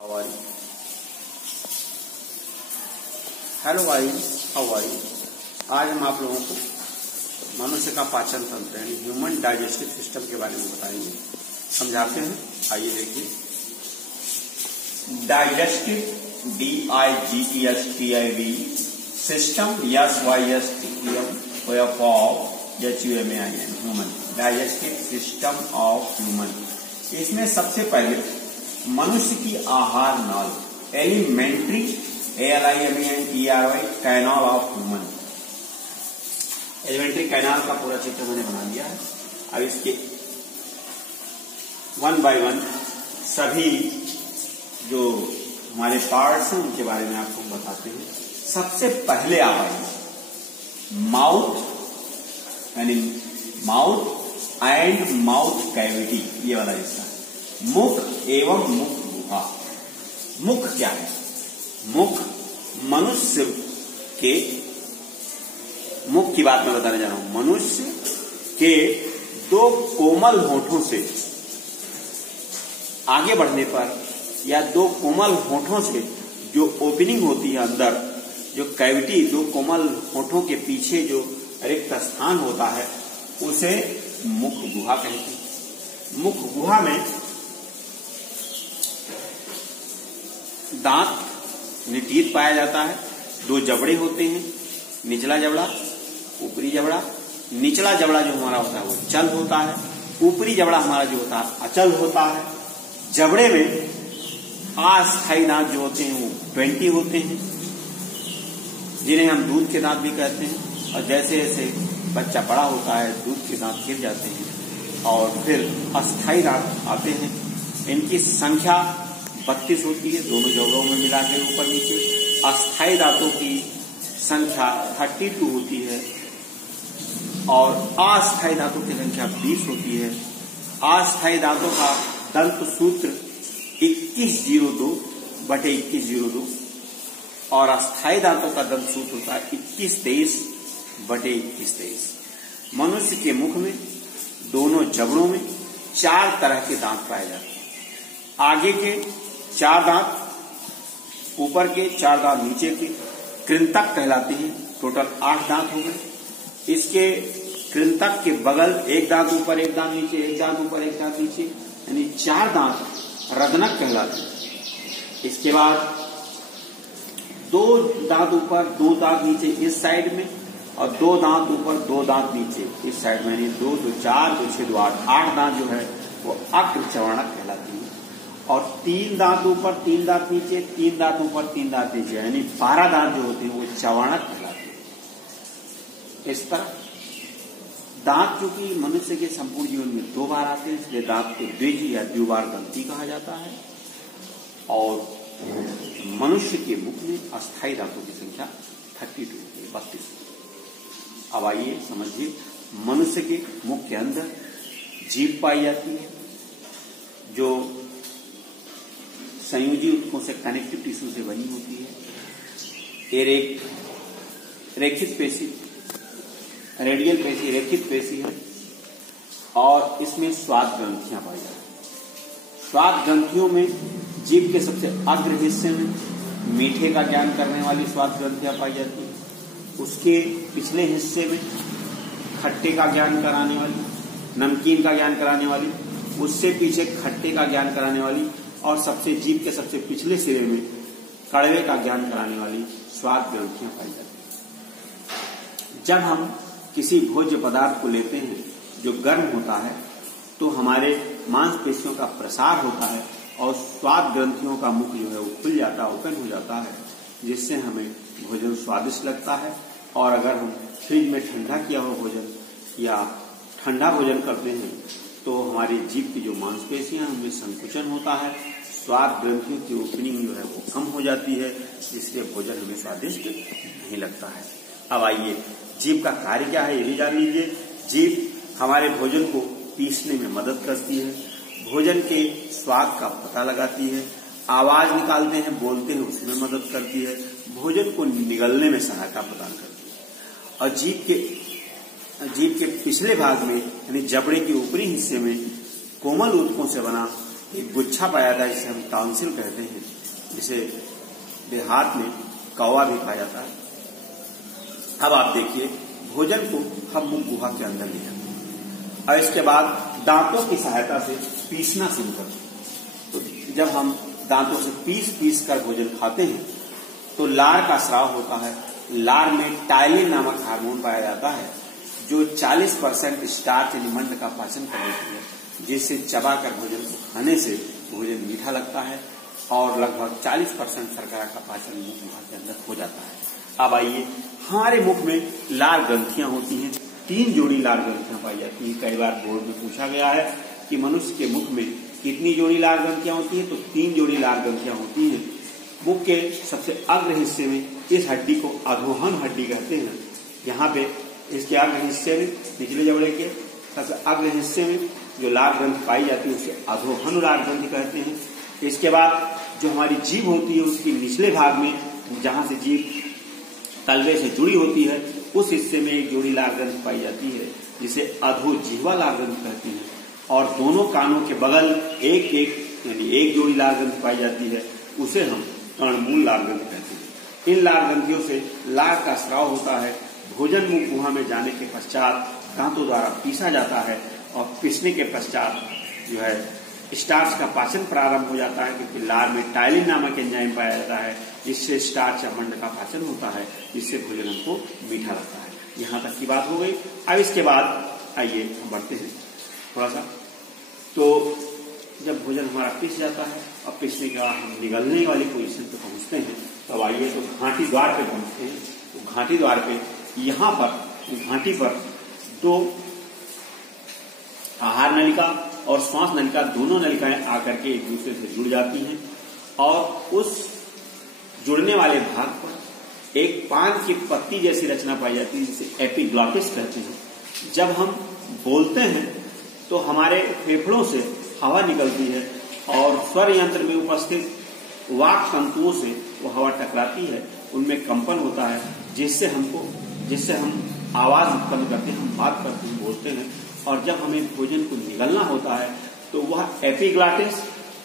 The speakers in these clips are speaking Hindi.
Hello guys, how are you. आज हम आप लोगों को मनुष्य का पाचन तंत्र यानी ह्यूमन डाइजेस्टिव सिस्टम के बारे में बताएंगे, समझाते हैं। आइए देखिए। Digestive DIGESTIV system human digestive system of human. इसमें सबसे पहले मनुष्य की आहार नाल alimentary ALIMENTRY canal of human. Alimentary canal का पूरा चित्र मैंने बना दिया है। अब इसके वन बाय वन सभी जो हमारे पार्ट्स हैं उनके बारे में आपको बताते हैं। सबसे पहले आप आइए माउथ यानी माउथ एंड माउथ कैविटी, ये वाला हिस्सा मुख एवं मुख गुहा। मुख क्या है? मुख मनुष्य के मुख की बात मैं बताने जा रहा हूं। मनुष्य के दो कोमल होठों से आगे बढ़ने पर या दो कोमल होठों से जो ओपनिंग होती है अंदर, जो कैविटी, दो कोमल होठों के पीछे जो रिक्त स्थान होता है उसे मुख गुहा कहते हैं। मुख गुहा में दांत टीथ पाया जाता है। दो जबड़े होते हैं, निचला जबड़ा, ऊपरी जबड़ा। निचला जबड़ा जो हमारा होता है वो चल होता है, ऊपरी जबड़ा हमारा जो होता है अचल होता है। जबड़े में अस्थायी दांत जो होते हैं वो 20 होते हैं, जिन्हें हम दूध के दांत भी कहते हैं। और जैसे जैसे बच्चा बड़ा होता है दूध के दांत गिर जाते हैं और फिर अस्थायी दांत आते हैं। इनकी संख्या 32 होती है, दोनों जबड़ों में मिला के ऊपर नीचे। अस्थायी दांतों की संख्या 32 होती है और अस्थायी दांतों की संख्या 20 होती है। अस्थायी दांतों का दंत सूत्र 2102/2102 और अस्थायी दांतों का दंत सूत्र होता है 2123/2123। मनुष्य के मुख में दोनों जबड़ों में 4 तरह के दांत पाए जाते हैं। आगे के 4 दांत, ऊपर के 4 दांत नीचे के कृंतक कहलाते हैं। टोटल 8 दांत हो गए। इसके कृंतक के बगल 1 दांत ऊपर 1 दांत नीचे, 1 दांत ऊपर 1 दांत नीचे, यानी 4 दांत रदनक कहलाते हैं। इसके बाद 2 दांत ऊपर 2 दांत नीचे इस साइड में और 2 दांत ऊपर 2 दांत नीचे इस साइड में, यानी 2 2 4 2 6 2 8 दांत जो है वो अग्र चवर्णक कहलाती है। और 3 दांत ऊपर 3 दांत नीचे, 3 दांत ऊपर 3 दांत नीचे, यानी 12 दांत जो होते हैं वो चवर्णक कहलाते हैं। इस तरह दांत चूंकि मनुष्य के संपूर्ण जीवन में 2 बार आते हैं, इसलिए दांत को द्विज या द्विबार दंती कहा जाता है। और मनुष्य के मुख में अस्थायी दांतों की संख्या 32 होती है, 32। अब आइए समझिए, मनुष्य के मुख के अंदर जीभ पाई जाती है जो संयोजी ऊतकों से कनेक्टिव टिश्यू से बनी होती है। ये रेखित पेशी, रेडियल पेशी, रेखित पेशी है और इसमें स्वाद ग्रंथियां पाई जाती हैं। स्वाद ग्रंथियों में जीभ के सबसे अग्र हिस्से में मीठे का ज्ञान करने वाली स्वाद ग्रंथियां पाई जाती है। उसके पिछले हिस्से में खट्टे का ज्ञान कराने वाली, नमकीन का ज्ञान कराने वाली, उससे पीछे खट्टे का ज्ञान कराने वाली और सबसे जीभ के सबसे पिछले सिरे में कड़वे का ज्ञान कराने वाली स्वाद ग्रंथियां पाई जाती हैं। जब हम किसी भोज्य पदार्थ को लेते हैं जो गर्म होता है तो हमारे मांसपेशियों का प्रसार होता है और स्वाद ग्रंथियों का मुख जो है वो खुल जाता है, ओपन हो जाता है, जिससे हमें भोजन स्वादिष्ट लगता है। और अगर हम फ्रिज में ठंडा किया हुआ भोजन या ठंडा भोजन करते हैं तो हमारी जीभ की जो मांसपेशियां हैं उनमें संकुचन होता है, स्वाद ग्रंथियों की ओपनिंग जो है वो कम हो जाती है, जिसलिए भोजन हमें स्वादिष्ट नहीं लगता है। अब आइए जीभ का कार्य क्या है ये भी जान लीजिए। जीभ हमारे भोजन को पीसने में मदद करती है, भोजन के स्वाद का पता लगाती है, आवाज निकालते हैं, बोलते हैं उसमें मदद करती है, भोजन को निगलने में सहायता प्रदान करती है। और जीभ के पिछले भाग में यानी जबड़े के ऊपरी हिस्से में कोमल ऊतकों से बना एक गुच्छा पाया जाता है जिसे हम टॉन्सिल कहते हैं, जिसे देहात में कौवा भी पाया जाता है। अब आप देखिए, भोजन को हम मुख गुहा के अंदर ले जाते हैं और इसके बाद दांतों की सहायता से पीसना शुरू करते हैं। तो जब हम दांतों से पीस कर भोजन खाते हैं तो लार का स्राव होता है। लार में टाइलिन नामक हार्मोन पाया जाता है जो 40% स्टार्च यानी मंड का पाचन कर देती है, जिससे चबाकर भोजन को खाने से भोजन मीठा लगता है और लगभग 40% शर्करा का पाचन मुख गुहा के अंदर हो जाता है। अब आइए, हमारे मुख में लार ग्रंथियां होती हैं। 3 जोड़ी लार ग्रंथियां पाई जाती हैं। कई बार बोर्ड में पूछा गया है कि मनुष्य के मुख में कितनी जोड़ी लार ग्रंथियां होती हैं, तो 3 जोड़ी लार ग्रंथियां होती हैं। मुख के सबसे अग्र हिस्से में इस हड्डी को अधोहन हड्डी कहते हैं। यहाँ पे इसके अग्र हिस्से में, निचले जबड़े के सबसे अग्र हिस्से में जो लार ग्रंथि पाई जाती है उसे अधोहन लार ग्रंथि कहते हैं। इसके बाद जो हमारी जीभ होती है उसकी निचले भाग में, जहां से जीभ तलवे से जुड़ी होती है, उस हिस्से में एक जोड़ी लार ग्रंथि पाई जाती है जिसे अधोजिह्वा लार ग्रंथि कहते हैं। और दोनों कानों के बगल एक यानी एक जोड़ी लार ग्रंथि पाई जाती है, उसे हम कर्णमूल लार ग्रंथि कहते हैं। इन लार ग्रंथियों से लार का स्राव होता है। भोजन मुख गुहा में जाने के पश्चात दांतों द्वारा पीसा जाता है और पीसने के पश्चात जो है स्टार्च का पाचन प्रारंभ हो जाता है, क्योंकि लार में टाइलिन नामक एंजाइम पाया जाता है, जिससे स्टार्च या मंड का पाचन होता है, जिससे भोजन हमको मीठा लगता है। यहाँ तक की बात हो गई। अब इसके बाद आइए हम बढ़ते हैं थोड़ा सा। तो जब भोजन हमारा पिस जाता है और पिसने के बाद हम निगलने वाली पोजीशन पे पहुंचते हैं, तब आइए तो घाटी द्वार पे पहुंचते हैं। तो घाटी द्वार पे यहाँ पर घाटी पर 2 आहार नलिका और श्वास नलिका, दोनों नलिकाएं आकर के एक दूसरे से जुड़ जाती हैं और उस जुड़ने वाले भाग पर एक पान की पत्ती जैसी रचना पाई जाती है जिसे एपिग्लॉटिस कहते हैं। जब हम बोलते हैं तो हमारे फेफड़ों से हवा निकलती है और स्वर यंत्र में उपस्थित वाक तंतुओं से वो हवा टकराती है, उनमें कंपन होता है, जिससे हम आवाज उत्पन्न करते हैं, हम बात करते हैं, बोलते हैं। और जब हमें भोजन को निगलना होता है तो वह एपिग्लॉटिस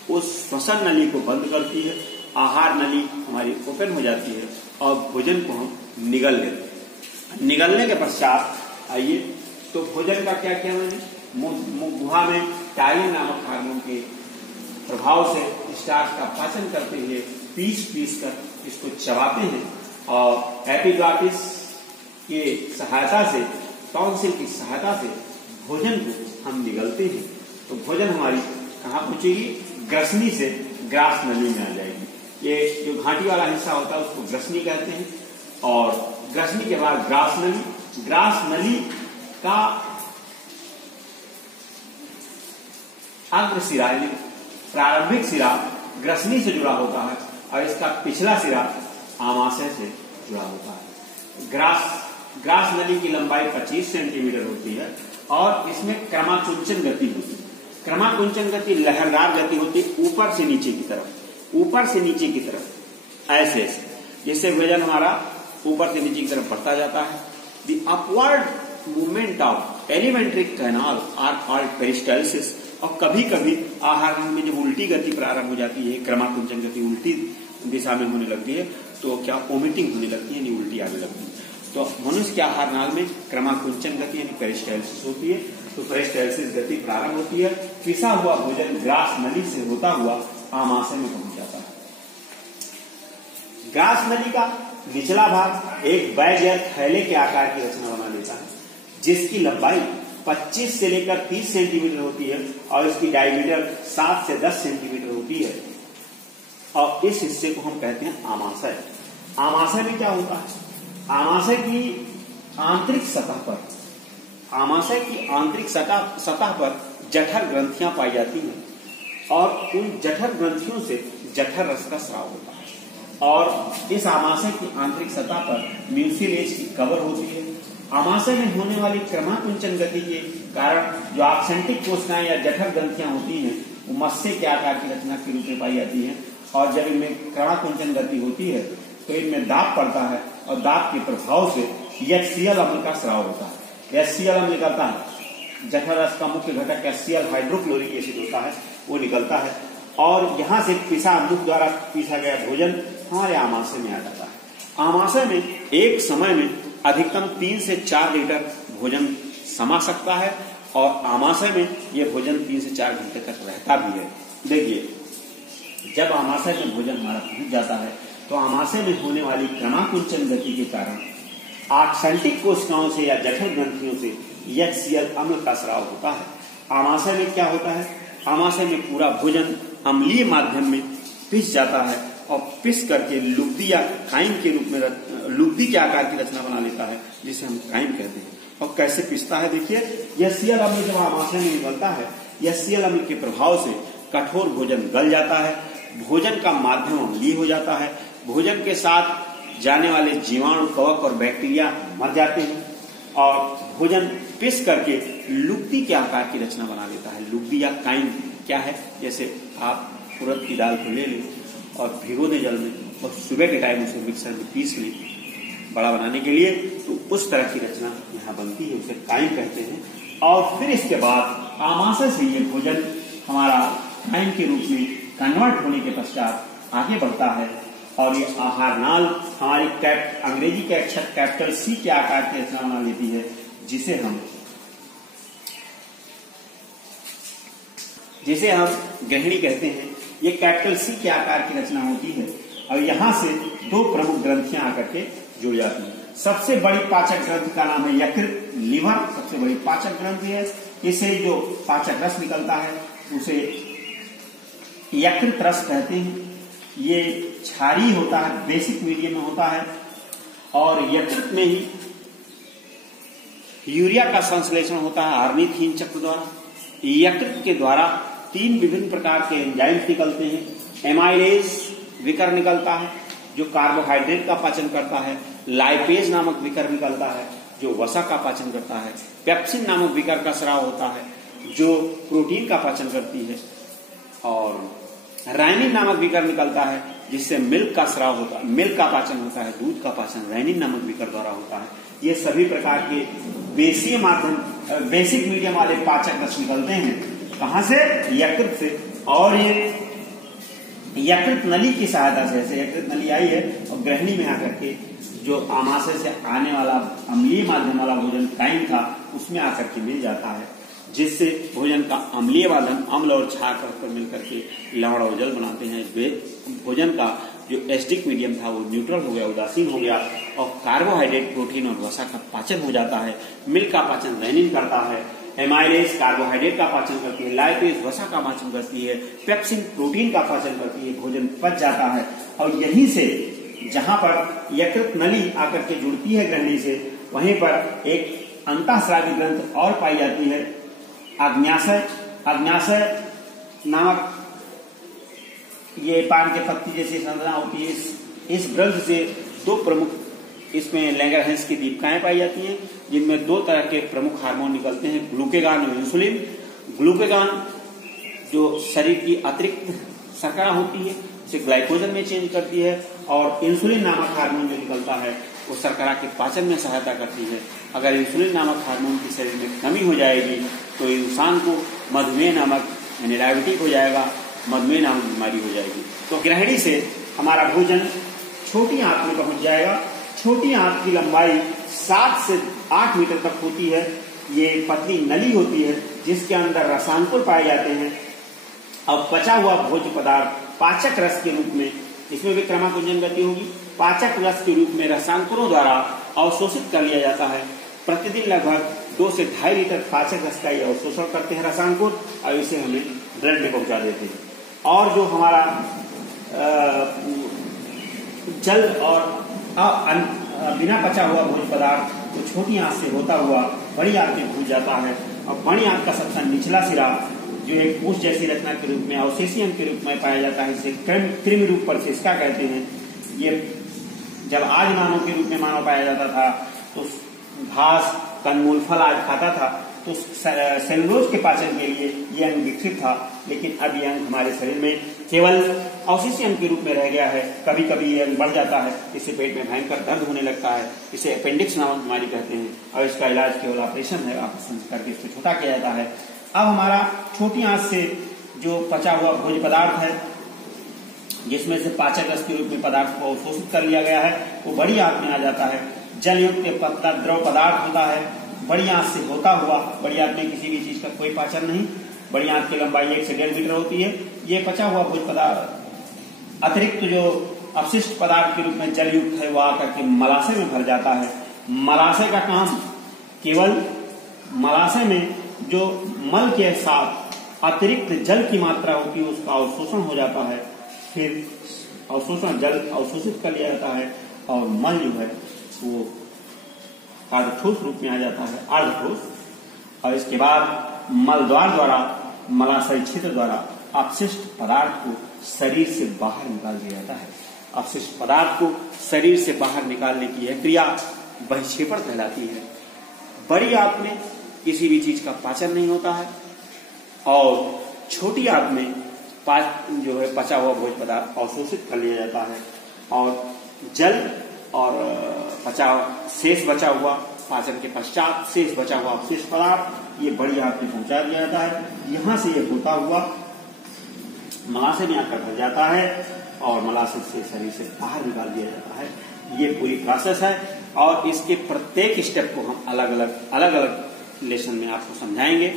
उस श्वसन नली को बंद करती है, आहार नली हमारी ओपन हो जाती है और भोजन को हम निगल लेते हैं। निगलने के पश्चात आइए तो भोजन का क्या किया मैंने, मुख गुहा में टाइलिन नामक हार्मोन के प्रभाव से स्टार्च का पाचन करते हुए पीस कर इसको चबाते हैं और एपिग्लॉटिस की सहायता से, टॉन्सिल की सहायता से भोजन को हम निगलते हैं। तो भोजन हमारी कहाँ पहुंचेगी, ग्रसनी से ग्रास नली में आ जाएगी। ये जो घाटी वाला हिस्सा होता है उसको ग्रसनी कहते हैं और ग्रसनी के बाद ग्रास नली का अग्र सिरा यानी प्रारंभिक सिरा ग्रसनी से जुड़ा होता है और इसका पिछला सिरा आमाशय से जुड़ा होता है। ग्रास नली की लंबाई 25 सेंटीमीटर होती है और इसमें क्रमाकुंचन गति होती है। क्रमाकुंचन गति लहरदार गति होती है, ऊपर से नीचे की तरफ ऐसे, जिससे भोजन हमारा ऊपर से नीचे की तरफ बढ़ता जाता है। The upward movement of alimentary canal are called peristalsis. और कभी कभी आहार में जब उल्टी गति प्रारंभ हो जाती है, क्रमाकुंचन गति उल्टी दिशा में होने लगती है, तो क्या वोमिटिंग होने लगती है, यानी उल्टी आने लगती है। तो मनुष्य के आहार नाल में क्रमाकुंचन गति यानी पेरिस्टाल्सिस होती है। तो पेरिस्टाल्सिस गति प्रारंभ होती है, पिसा हुआ भोजन ग्रास नली से होता हुआ आमाशय में पहुंच जाता है। ग्रास नली का निचला भाग एक बैग या थैले के आकार की रचना बना लेता है, जिसकी लंबाई 25 से लेकर 30 सेंटीमीटर होती है और इसकी डायमीटर 7 से 10 सेंटीमीटर होती है। और इस हिस्से को हम कहते हैं आमाशय। आमाशय में क्या होता है, आमाशय की आंतरिक सतह पर जठर ग्रंथियां पाई जाती हैं और उन जठर ग्रंथियों से जठर रस का स्राव होता है। और इस आमाशय की आंतरिक सतह पर म्यूसिलेज की कवर होती है। आमाशय में होने वाली क्रमाकुंचन गति के कारण जो आक्सेंटिक कोशिकाएं या जठर ग्रंथियां होती हैं वो मत्स्य के आकार की रचना के रूप में पाई जाती है। और जब इनमें क्रमाकुंचन गति होती है तो इनमें दाब पड़ता है और दाब के प्रभाव से HCl अम्ल का स्राव होता है। HCl अम्ल निकलता है, जठर रस का मुख्य घटक HCl हाइड्रोक्लोरिक एसिड होता है। वो निकलता है और यहाँ से मुख द्वारा पीसा गया भोजन हमारे आमाशय में आ जाता है। आमाशय में एक समय में अधिकतम 3 से 4 लीटर भोजन समा सकता है और आमाशय में यह भोजन 3 से 4 घंटे तक रहता भी है। देखिए, जब आमाशय में भोजन हमारा पहुंच जाता है तो आमाशय में होने वाली क्रमाकुंचन गति के कारण आक्सेंटिक कोशिकाओं से या जठर ग्रंथियों से HCl अम्ल का स्राव होता है। आमाशय में क्या होता है? आमाशय में पूरा भोजन अम्लीय माध्यम में पिस जाता है और पिस करके लुब्धि या काइम के रूप में लुब्धि के आकार की रचना बना लेता है, जिसे हम काइम कहते हैं। और कैसे पिसता है? देखिए, HCl अम्ल जब आमाशय में निकलता है, HCl अम्ल के प्रभाव से कठोर भोजन गल जाता है, भोजन का माध्यम अम्लीय हो जाता है, भोजन के साथ जाने वाले जीवाणु, कवक और बैक्टीरिया मर जाते हैं और भोजन पिस करके लुब्धि के आकार की रचना बना लेता है। लुब्धि या काइम क्या है? जैसे आप उड़द की दाल को ले लें और भिगो दें जल में और सुबह के टाइम उसे मिक्सर में पीस लें बड़ा बनाने के लिए, तो उस तरह की रचना यहाँ बनती है, उसे काइम कहते हैं। और फिर इसके बाद आमाशय से ये भोजन हमारा काइम के रूप में कन्वर्ट होने के पश्चात आगे बढ़ता है और ये आहार नाल हमारी अंग्रेजी के अक्षर कैपिटल C के आकार की रचना बना लेती है, जिसे हम गृहिणी कहते हैं। ये कैपिटल C के आकार की रचना होती है और यहाँ से 2 प्रमुख ग्रंथियां आकर के जुड़ जाती हैं। सबसे बड़ी पाचक ग्रंथि का नाम है यकृत, लीवर सबसे बड़ी पाचक ग्रंथि है। इसे जो पाचक रस निकलता है उसे यकृत रस कहते हैं। ये क्षारीय होता है, बेसिक मीडियम में होता है और यकृत में ही यूरिया का संश्लेषण होता है आर्निथीन चक्र द्वारा। यकृत के द्वारा 3 विभिन्न प्रकार के एंजाइम्स निकलते हैं। एमाइलेज विकर निकलता है जो कार्बोहाइड्रेट का पाचन करता है, लाइपेज नामक विकर निकलता है जो वसा का पाचन करता है, पेप्सिन नामक विकर का स्राव होता है जो प्रोटीन का पाचन करती है और राइनिन नामक विकर निकलता है जिससे मिल्क का स्राव होता है, मिल्क का पाचन होता है, दूध का पाचन राइनिन नामक विकर द्वारा होता है। ये सभी प्रकार के बेसिक मीडियम वाले पाचक रस निकलते हैं। कहां से? यकृत से। और ये यकृत नली की सहायता से, जैसे यकृत नली आई है और गृहिणी में आकर के जो आमाशय से आने वाला अम्लीय माध्यम वाला भोजन काइम था उसमें आकर के मिल जाता है, जिससे भोजन का अम्लीय माध्यम अम्ल और क्षार पर मिलकर के लवण और जल बनाते हैं। भोजन का जो एसिडिक मीडियम था वो न्यूट्रल हो गया, उदासीन हो गया और कार्बोहाइड्रेट, प्रोटीन और वसा का पाचन हो जाता है। मिल्क का पाचन रेनिन करता है, एमाइलेज कार्बोहाइड्रेट का पाचन करती है, लाइपेज वसा का पाचन करती है, पेप्सिन प्रोटीन का पाचन करती है, भोजन पच जाता है। और यहीं से जहां पर यकृत नली आकर के जुड़ती है गृहिणी से, वहीं पर एक अंतःस्रावी ग्रंथ और पाई जाती है, आग्न्याशय। आग्न्याशय नामक ये पान के पत्ती जैसी संरचना होती है। इस ग्रंथ से 2 प्रमुख इसमें लैंगरहैंस की दीपिकाएं पाई जाती हैं, जिनमें 2 तरह के प्रमुख हार्मोन निकलते हैं, ग्लूकेगान और इंसुलिन। ग्लूकेगान जो शरीर की अतिरिक्त शर्करा होती है उसे ग्लाइकोजन में चेंज करती है और इंसुलिन नामक हार्मोन जो निकलता है वो शर्करा के पाचन में सहायता करती है। अगर इंसुलिन नामक हार्मोन की शरीर में कमी हो जाएगी तो इंसान को मधुमेह नामक यानी डायबिटिक हो जाएगा, मधुमेह नामक बीमारी हो जाएगी। तो गृहिणी से हमारा भोजन छोटी आंत में पहुंच जाएगा। छोटी आंत की लंबाई 7 से 8 मीटर तक होती है। ये पतली नली होती है जिसके अंदर रसांकुर पाए जाते हैं और पचा हुआ भोज्य पदार्थ पाचक रस के रूप में, इसमें भी क्रमाकुंजन गति होगी, पाचक रस के रूप में रसांकुरों द्वारा अवशोषित कर लिया जाता है। प्रतिदिन लगभग 2 से 2.5 लीटर पाचक रस का ये अवशोषण करते हैं रसांकुर और इसे हमें ब्लड में पहुंचा देते हैं। और जो हमारा जल और बिना पचा हुआ भोज्य पदार्थ तो छोटी आंत से होता हुआ बड़ी आंत में घुस जाता है और बड़ी आंत का सबसे निचला सिरा जो एक पूछ जैसी रचना के रूप में अवशेषियम के रूप में पाया जाता है, इसे कृमि रूप पर इसका कहते हैं। ये जब आज मानव के रूप में मानव पाया जाता था तो घास, कंदमूल, फल आज खाता था तो सेलुलोज के पाचन के लिए ये अंग विकसित था, लेकिन अब ये अंग हमारे शरीर में केवल अवशेषियम के रूप में रह गया है। कभी कभी ये अंग बढ़ जाता है, इससे पेट में भयंकर दर्द होने लगता है, इसे अपेंडिक्स नामक बीमारी कहते हैं और इसका इलाज केवल ऑपरेशन है, ऑपरेशन करके इसको छोटा किया जाता है। अब हमारा छोटी आंत से जो पचा हुआ भोज्य पदार्थ है, जिसमें से पाचक रस के रूप में पदार्थ को अवशोषित कर लिया गया है, वो बड़ी आंत में आ जाता है। जल युक्त पतला द्रव पदार्थ होता है, बड़ी आंत से होता हुआ, बड़ी आंत में किसी भी चीज का कोई पाचन नहीं, बड़ी आंत की लंबाई 1 से 1.5 मीटर होती है। ये पचा हुआ भोज्य पदार्थ अतिरिक्त जो अपशिष्ट पदार्थ के रूप में जल युक्त है, वो आकर के मलाशय में भर जाता है। मलाशय का काम केवल मलाशय में जो मल के साथ अतिरिक्त जल की मात्रा होती है उसका अवशोषण हो जाता है, फिर अवशोषण जल अवशोषित कर लिया जाता है और मल जो है वो ठोस रूप में आ जाता है, अर्धठोस। और इसके बाद मल द्वारा मलाशय क्षेत्र द्वारा अपशिष्ट पदार्थ को शरीर से बाहर निकाल दिया जाता है। अपशिष्ट पदार्थ को शरीर से बाहर निकालने की यह क्रिया बहिक्षेपण कहलाती है। बड़ी आंत में किसी भी चीज का पाचन नहीं होता है और छोटी आंत में जो है पचा हुआ भोज्य पदार्थ अवशोषित कर लिया जाता है और जल और शेष बचा हुआ पाचन के पश्चात शेष बचा हुआ अवशिष्ट पदार्थ ये बड़ी आंत में पहुंचा दिया जाता है। यहां से ये होता हुआ मलाशय में आकर भर जाता है और मलाशय से शरीर से बाहर निकाल दिया जाता है। ये पूरी प्रोसेस है और इसके प्रत्येक स्टेप को हम अलग अलग लेसन में आपको समझाएंगे।